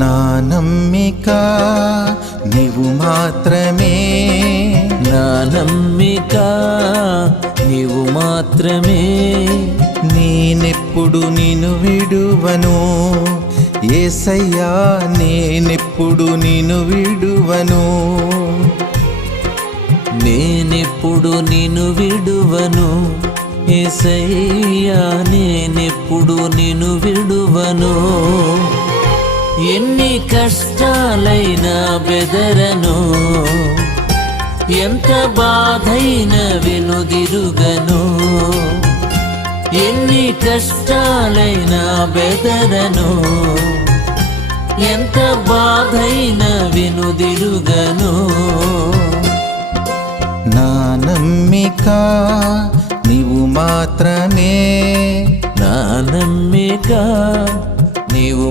నా నమ్మిక నీవు మాత్రమే, నా నమ్మిక నీవు మాత్రమే. నేనెప్పుడు నిన్ను విడువను యేసయ్యా, నేనెప్పుడు నిన్ను విడువను. నేనెప్పుడు నిన్ను విడువను యేసయ్యా, నేనెప్పుడు నిన్ను విడువను. ఎన్ని కష్టాలైనా బెదరను, ఎంత బాధైనా వెనుదిరుగను. ఎన్ని కష్టాలైనా బెదరను, ఎంత బాధైనా వెనుదిరుగను. నా నమ్మిక నీవు మాత్రమే, నా నమ్మిక నీవు